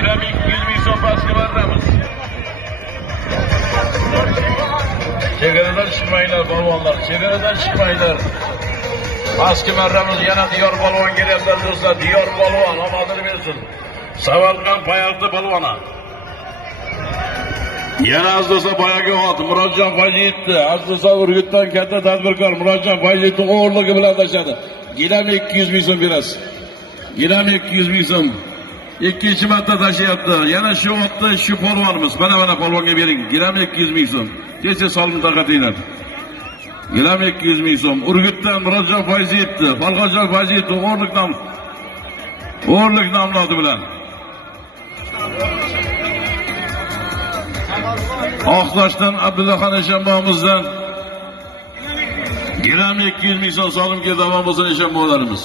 Gram 200 ming so'm pastga beramiz. Chegaradan chiqmanglar polvonlar, chegaradan chiqmanglar. Pastga beramiz. Yana Diyor polvon kelyapti do'stlar. Diyor polvon omadini bersin. Samarqand Payaqdi polvona. Yana azdasa boyagi ot Murodjon Fayziyevni, azdasa Urgutdan katta tadbirkor Murodjon Fayziyevni o'g'irligi bilan tashladi. Gilam 200 ming so'm berasiz. Gilam 200 ming so'm. Ikkinchi marta tashlayapti. Yana shu otni shu polvonimiz. Mana polvonga bering. Gilam 200 ming so'm. Kecha solni tarqatinglar. Gilam 200 ming so'm. Urgutdan Murodjon Fayziyevni, Falxojon Fayziyevni o'g'irlik nomlodi bilan. Oqtoshdan Abdullaxon Eshonboyimizdan gilam 200 ming so'm solim keldi, davomimizni Eshonboylarimiz.